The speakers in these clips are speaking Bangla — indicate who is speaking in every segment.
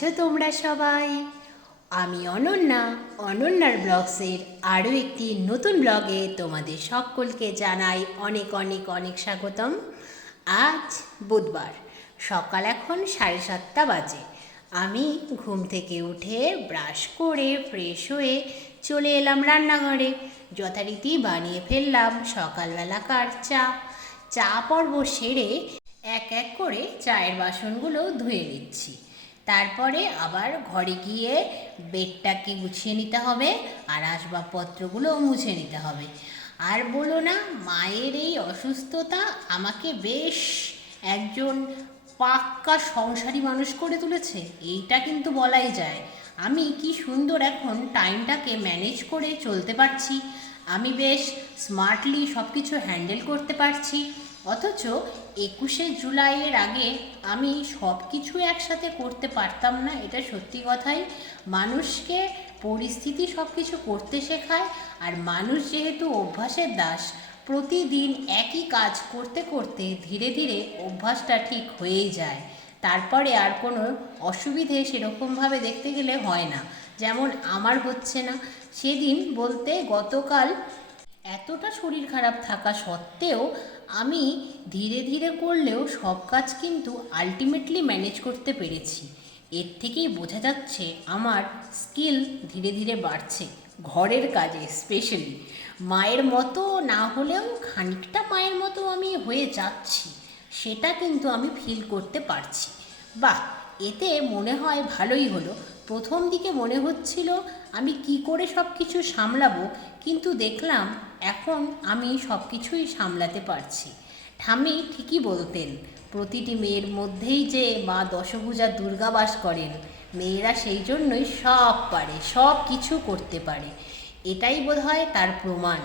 Speaker 1: তোমরা সবাই। আমি অনন্যা, অনন্যার ব্লগসের আরও একটি নতুন ব্লগে তোমাদের সকলকে জানাই অনেক অনেক অনেক স্বাগতম। আজ বুধবার, সকাল এখন সাড়ে সাতটা বাজে। আমি ঘুম থেকে উঠে ব্রাশ করে ফ্রেশ হয়ে চলে এলাম রান্নাঘরে। যথারীতি বানিয়ে ফেললাম সকালবেলাকার চা। চা পর্ব সেরে এক এক করে চায়ের বাসনগুলো ধুয়ে নিচ্ছি। তারপরে আবার ঘরে গিয়ে বেডটাকে গুছিয়ে নিতে হবে আর আসবাবপত্রগুলো মুছে নিতে হবে। আর বলো না, মায়ের এই অসুস্থতা আমাকে বেশ একজন পাক্কা সংসারী মানুষ করে তুলেছে, এইটা কিন্তু বলাই যায়। আমি কি সুন্দর এখন টাইমটাকে ম্যানেজ করে চলতে পারছি। আমি বেশ স্মার্টলি সব কিছু হ্যান্ডেল করতে পারছি। অথচ একুশে জুলাইয়ের আগে আমি সব কিছু একসাথে করতে পারতাম না, এটা সত্যি কথাই। মানুষকে পরিস্থিতি সব কিছু করতে শেখায়, আর মানুষ যেহেতু অভ্যাসের দাস, প্রতিদিন একই কাজ করতে করতে ধীরে ধীরে অভ্যাসটা ঠিক হয়েই যায়। তারপরে আর কোনো অসুবিধে সেরকমভাবে দেখতে গেলে হয় না, যেমন আমার হচ্ছে না। সেদিন বলতে গতকাল এতটা শরীর খারাপ থাকা সত্ত্বেও আমি ধীরে ধীরে করলেও সব কাজ কিন্তু আলটিমেটলি ম্যানেজ করতে পেরেছি। এর থেকেই বোঝা যাচ্ছে আমার স্কিল ধীরে ধীরে বাড়ছে, ঘরের কাজে স্পেশালি মায়ের মতো না হলেও খানিকটা মায়ের মতো আমি হয়ে যাচ্ছি, সেটা কিন্তু আমি ফিল করতে পারছি। বাহ এতে মনে হয় ভালোই হলো। প্রথম দিকে মনে হচ্ছিল আমি কি করে সব কিছু সামলাবো, কিন্তু দেখলাম এখন আমি সব কিছুই সামলাতে পারছি। ঠাম্মি ঠিকই বলতেন, প্রতিটি মেয়ের মধ্যেই যে মা দশভূজা দুর্গা বাস করেন, মেয়েরা সেই জন্যই সব পারে, সব কিছু করতে পারে। এটাই বোধহয় তার প্রমাণ,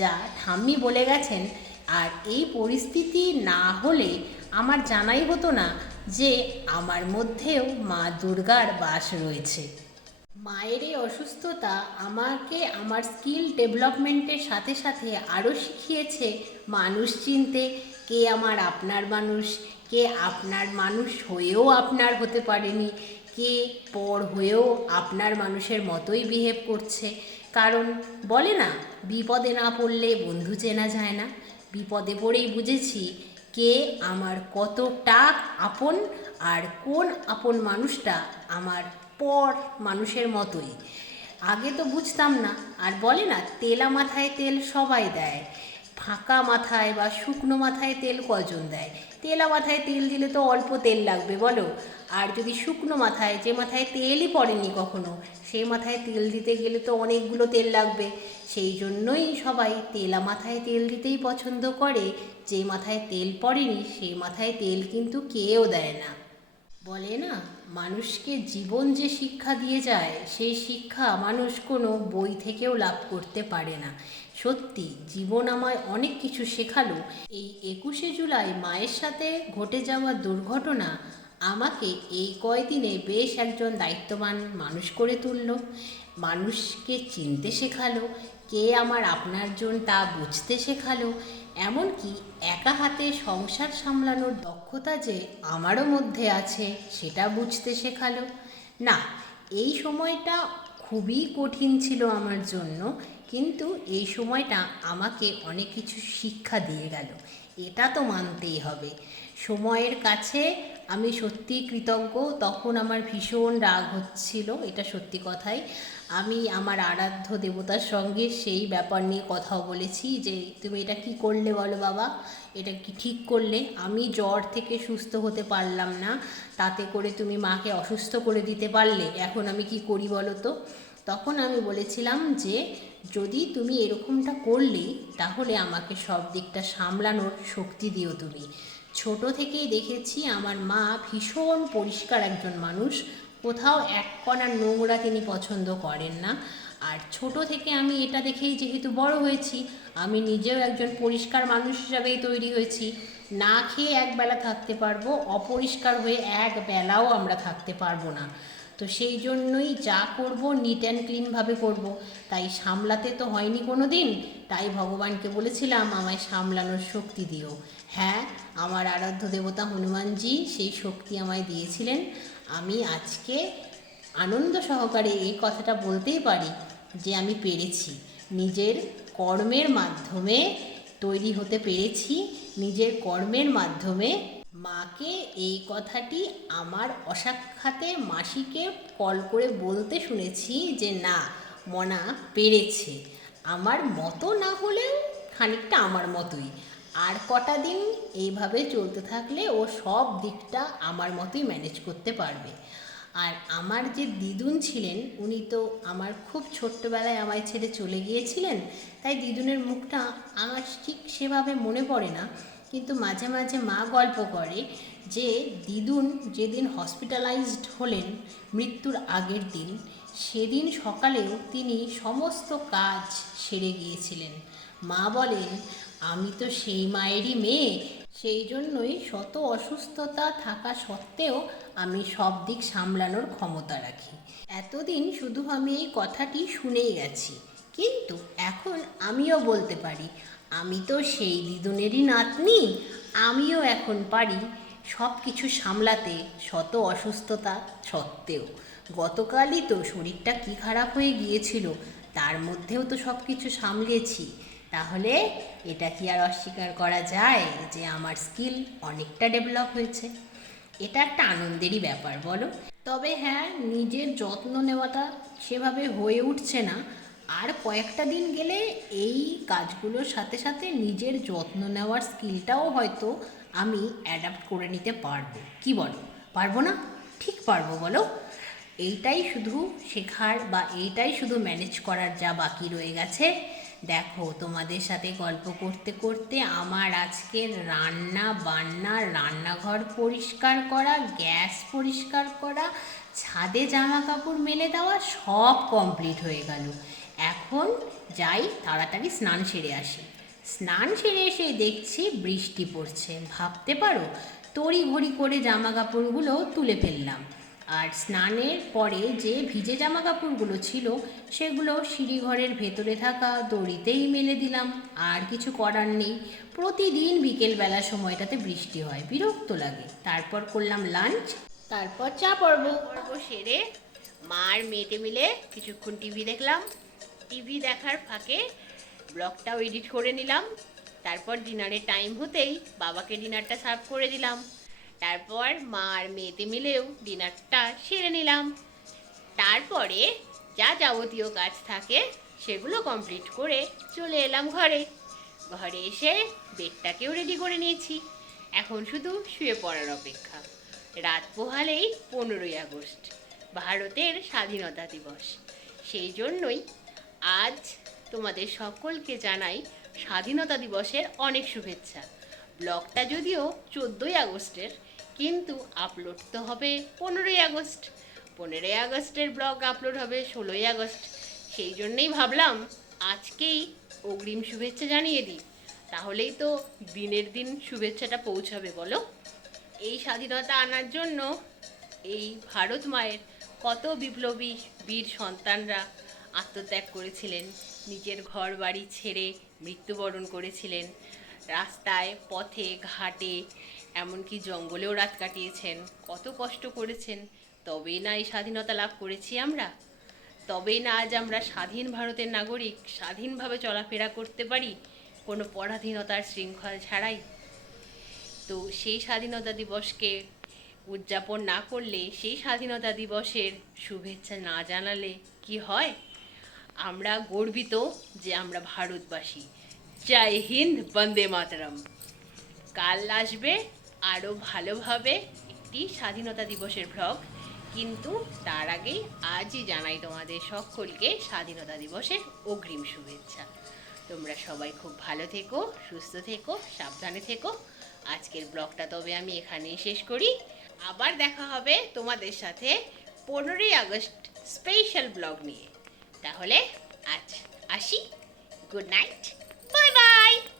Speaker 1: যা ঠাম্মি বলে গেছেন, আর এই পরিস্থিতি না হলে আমার জানাই হতো না যে আমার মধ্যেও মা দুর্গার বাস রয়েছে। মায়ের এই অসুস্থতা আমাকে আমার স্কিল ডেভেলপমেন্টের সাথে সাথে আরও শিখিয়েছে মানুষ চিনতে, কে আমার আপনার মানুষ, কে আপনার মানুষ হয়েও আপনার হতে পারেনি, কে পর হয়েও আপনার মানুষের মতোই বিহেভ করছে। কারণ বলে না, বিপদে না পড়লে বন্ধু চেনা যায় না। বিপদে পড়েই বুঝেছি কে আমার কতটা আপন আর কোন আপন মানুষটা আমার পর মানুষের মতোই। আগে তো বুঝতাম না, আর বলে না, তেলা মাথায় তেল সবাই দেয়। ফাঁকা মাথায় বা শুকনো মাথায় তেল কজন দেয়? তেলা মাথায় তেল দিলে তো অল্প তেল লাগবে, বলো। আর যদি শুকনো মাথায়, যে মাথায় তেলই পড়েনি কখনো সেই মাথায় তেল দিতে গেলে তো অনেকগুলো তেল লাগবে। সেই জন্যই সবাই তেলা মাথায় তেল দিতেই পছন্দ করে। যে মাথায় তেল পড়েনি সেই মাথায় তেল কিন্তু কেউ দেয় না। বলে না? মানুষকে জীবন যে শিক্ষা দিয়ে যায়, সেই শিক্ষা মানুষ কোনো বই থেকেও লাভ করতে পারে না। সত্যি, জীবন আমায় অনেক কিছু শেখালো। এই একুশে জুলাই মায়ের সাথে ঘটে যাওয়া দুর্ঘটনা আমাকে এই কয়দিনে বেশ একজন দায়িত্ববান মানুষ করে তুলল। মানুষকে চিনতে শেখালো, কে আমার আপনার জন তা বুঝতে শেখালো। এমনকি একা হাতে সংসার সামলানোর দক্ষতা যে আমারও মধ্যে আছে, সেটা বুঝতে শেখালো। না, এই সময়টা খুবই কঠিন ছিল আমার জন্য, কিন্তু এই সময়টা আমাকে অনেক কিছু শিক্ষা দিয়ে গেল। এটা তো মানতেই হবে। সময়ের কাছে আমি সত্যি কৃতজ্ঞ। তখন আমার ভীষণ রাগ হচ্ছিল, এটা সত্যি কথাই। আমি আমার আরাধ্য দেবতার সঙ্গে সেই ব্যাপার নিয়ে কথাও বলেছি যে, তুমি এটা কি করলে বলো বাবা? এটা কি ঠিক করলে? আমি জ্বর থেকে সুস্থ হতে পারলাম না। তাতে করে তুমি মাকে অসুস্থ করে দিতে পারলে। এখন আমি কি করি বলো তো? তখন আমি বলেছিলাম যে, যদি তুমি এরকমটা করলে, তাহলে আমাকে সব দিকটা সামলানোর শক্তি দিও তুমি। ছোট থেকেই দেখেছি আমার মা ভীষণ পরিষ্কার একজন মানুষ। কোথাও এক কণার নোংরা তিনি পছন্দ করেন না। আর ছোট থেকে আমি এটা দেখেই যেহেতু বড় হয়েছি, আমি নিজেও একজন পরিষ্কার মানুষ হিসাবেই তৈরি হয়েছি। না খেয়ে একবেলা থাকতে পারব, অপরিষ্কার হয়ে এক বেলাও আমরা থাকতে পারব না। তো সেই জন্যই যা করব নিট অ্যান্ড ক্লিনভাবে করব। তাই সামলাতে তো হয়নি কোনো দিন তাই ভগবানকে বলেছিলাম, আমায় সামলানোর শক্তি দিও। হ্যাঁ আমার আরাধ্য দেবতা হনুমানজি সেই শক্তি আমায় দিয়েছিলেন। আমি আজকে আনন্দ সহকারে এই কথাটা বলতেই পারি যে আমি পেরেছি। নিজের কর্মের মাধ্যমে তৈরি হতে পেরেছি। নিজের কর্মের মাধ্যমে মাকে এই কথাটি আমার অসাক্ষাতে মাসিকে কল করে বলতে শুনেছি যে, না, মনা পেরেছে। আমার মতো না হলেও খানিকটা আমার মতোই। আর কটা দিন এইভাবে চলতে থাকলে ও সব দিকটা আমার মতোই ম্যানেজ করতে পারবে। আর আমার যে দিদুন ছিলেন, উনি তো আমার খুব ছোট্টবেলায় আমায় ছেড়ে চলে গিয়েছিলেন। তাই দিদুনের মুখটা আমার ঠিক সেভাবে মনে পড়ে না। কিন্তু মাঝে মাঝে মা গল্প করে যে, দিদুন যেদিন হসপিটালাইজড হলেন, মৃত্যুর আগের দিন, সেদিন সকালেও তিনি সমস্ত কাজ সেরে গিয়েছিলেন। মা বলেন, আমি তো সেই মায়েরই মেয়ে, সেই জন্যই শত অসুস্থতা থাকা সত্ত্বেও আমি সব দিক সামলানোর ক্ষমতা রাখি। এতদিন শুধু আমি এই কথাটি শুনেই গেছি, কিন্তু এখন আমিও বলতে পারি আমি তো সেই দিদুনেরই নাতনি। আমিও এখন পারি সব কিছু সামলাতে শত অসুস্থতা সত্ত্বেও। গতকালই তো শরীরটা কি খারাপ হয়ে গিয়েছিল, তার মধ্যেও তো সব কিছু সামলেছি। তাহলে এটা কি আর অস্বীকার করা যায় যে আমার স্কিল অনেকটা ডেভেলপ হয়েছে? এটা একটা আনন্দেরই ব্যাপার, বলো। তবে হ্যাঁ নিজের যত্ন নেওয়াটা সেভাবে হয়ে উঠছে না। আর কয়েকটা দিন গেলে এই কাজগুলোর সাথে সাথে নিজের যত্ন নেওয়ার স্কিলটাও হয়তো আমি অ্যাডাপ্ট করে নিতে পারব। কি বলো? পারব না? ঠিক পারব, বলো? এইটাই শুধু শেখার বা এইটাই শুধু ম্যানেজ করার যা বাকি রয়ে গেছে। দেখো, তোমাদের সাথে গল্প করতে করতে আমার আজকের রান্না বান্না, রান্নাঘর পরিষ্কার করা, গ্যাস পরিষ্কার করা, ছাদে জামা কাপড় মেলে দেওয়া সব কমপ্লিট হয়ে গেল। এখন যাই তাড়াতাড়ি স্নান সেরে আসি। স্নান সেরে এসে দেখছি বৃষ্টি পড়ছে। ভাবতে পারো তড়ি ঘড়ি করে জামা কাপড়গুলো তুলে ফেললাম। আর স্নানের পরে যে ভিজে জামা কাপড়গুলো ছিল, সেগুলো সিঁড়িঘরের ভেতরে থাকা দড়িতেই মেলে দিলাম। আর কিছু করার নেই। প্রতিদিন বিকেলবেলা সময়টাতে বৃষ্টি হয়, বিরক্ত লাগে। তারপর করলাম লাঞ্চ, তারপর চা পর্ব। পর্ব সেরে মা আর মেয়েটে মিলে কিছুক্ষণ টিভি দেখলাম। টিভি দেখার ফাঁকে ব্লগটাও এডিট করে নিলাম। তারপর ডিনারের টাইম হতেই বাবাকে ডিনারটা সার্ভ করে দিলাম। তারপর মা আর মেয়েতে মিলেও ডিনারটা সেরে নিলাম। তারপরে যা যাবতীয় কাজ থাকে সেগুলো কমপ্লিট করে চলে এলাম ঘরে। ঘরে এসে বেডটাকেও রেডি করে নিয়েছি। এখন শুধু শুয়ে পড়ার অপেক্ষা। রাত পোহালেই পনেরোই আগস্ট, ভারতের স্বাধীনতা দিবস। সেই জন্যই আজ তোমাদের সকলকে জানাই স্বাধীনতা দিবসের অনেক শুভেচ্ছা। ব্লগটা যদিও চোদ্দোই আগস্টের, কিন্তু আপলোড তো হবে পনেরোই আগস্ট। পনেরোই আগস্টের ব্লগ আপলোড হবে ষোলোই আগস্ট। সেই জন্যেই ভাবলাম আজকেই অগ্রিম শুভেচ্ছা জানিয়ে দিই। তাহলেই তো দিনের দিন শুভেচ্ছাটা পৌঁছাবে, বলো? এই স্বাধীনতা আনার জন্য এই ভারত মায়ের কত বিপ্লবী বীর সন্তানরা আত্মত্যাগ করেছিলেন। নিজের ঘর বাড়ি ছেড়ে মৃত্যুবরণ করেছিলেন। রাস্তায়, পথে, ঘাটে, এমনকি জঙ্গলেও রাত কাটিয়েছেন। কত কষ্ট করেছেন। তবেই না এই স্বাধীনতা লাভ করেছি আমরা? তবেই না আজ আমরা স্বাধীন ভারতের নাগরিক, স্বাধীনভাবে চলাফেরা করতে পারি কোনো পরাধীনতার শৃঙ্খল ছাড়াই? তো সেই স্বাধীনতা দিবসকে উদযাপন না করলে সেই স্বাধীনতা দিবসের শুভেচ্ছা না জানালে কি হয়? আমরা গর্বিত যে আমরা ভারতবাসী। জয় হিন্দ, বন্দে মাতরম। কাল আসবে আরও ভালোভাবে একটি স্বাধীনতা দিবসের ভ্লগ কিন্তু তার আগেই আজই জানাই তোমাদের সকলকে স্বাধীনতা দিবসের অগ্রিম শুভেচ্ছা। তোমরা সবাই খুব ভালো থেকো, সুস্থ থেকো, সাবধানে থেকো। আজকের ব্লগটা তবে আমি এখানেই শেষ করি। আবার দেখা হবে তোমাদের সাথে পনেরোই আগস্ট স্পেশাল ব্লগ নিয়ে। তাহলে আজ আসি। Good night. Bye bye.